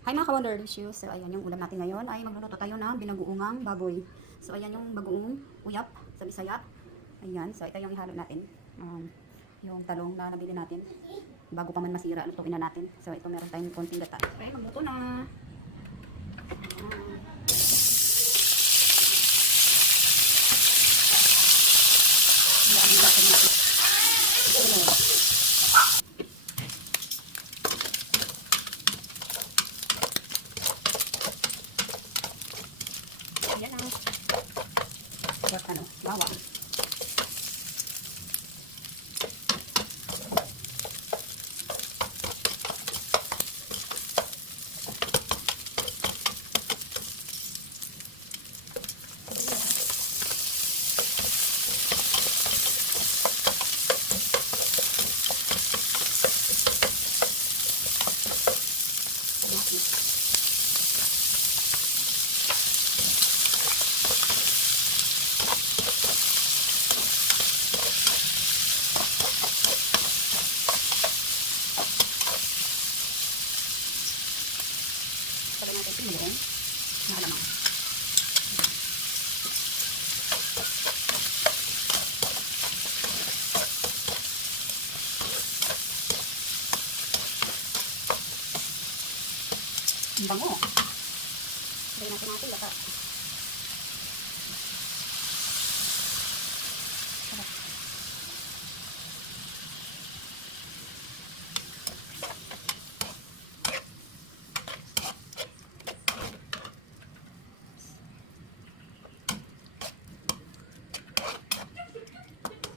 Hi mga ka-Wonderlicious. So ayan yung ulam natin ngayon ay magluluto tayo ng binagoongang baboy. So ayan yung bagoong uyap sa Bisaya. Ayan, so ito yung ihalo natin. Yung talong na nabili natin. Bago pa man masira, lutuin na natin. So ito meron tayong konting gata. Okay, magluto na. Ayan na. At bawang. Sabay natin tingin na alamang. Ang bango. Sabay natin gata.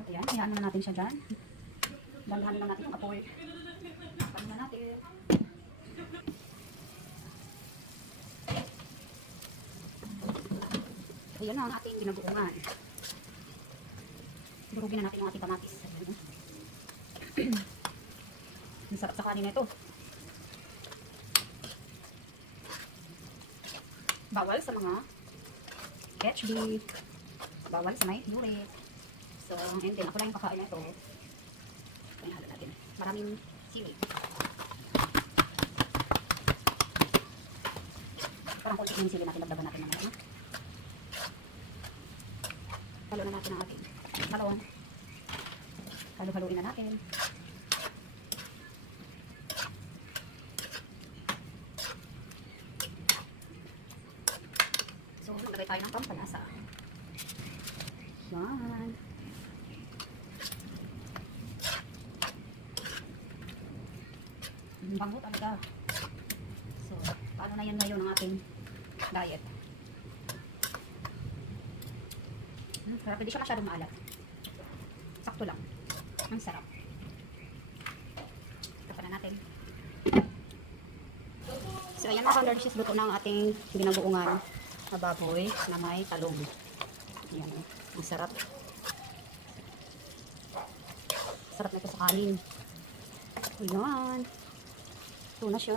Ayan, hayaan na natin siya dyan. Dandahan lang natin yung apoy. Paano na natin. Ayan na ang ating binagoongan. Durugin na natin yung ating kamatis. Ang sarap sa kanin na ito. Bawal sa mga catch beef. Bawal sa may uric. So, and then ako lang yung kakain na ito. Kaya halo natin. Maraming seaweed. Parang konti yung sili natin. Lagdagan natin naman. Halo na natin ang ating talong. Halo-haloin na natin. So, lagay tayo ng pampalasa. Yan. Bango talaga. So, paano na yan ngayon ang ating diet? Pero pwede siya masyadong maalat. Sakto lang. Ang sarap. Ito pa na natin. So, ayan mga ka-Wonderlicious, luto na ang ating binagoongan na baboy na may talong. Ayan. Ang sarap. Sarap na ito sa kanin. Ayan. Ito na siya.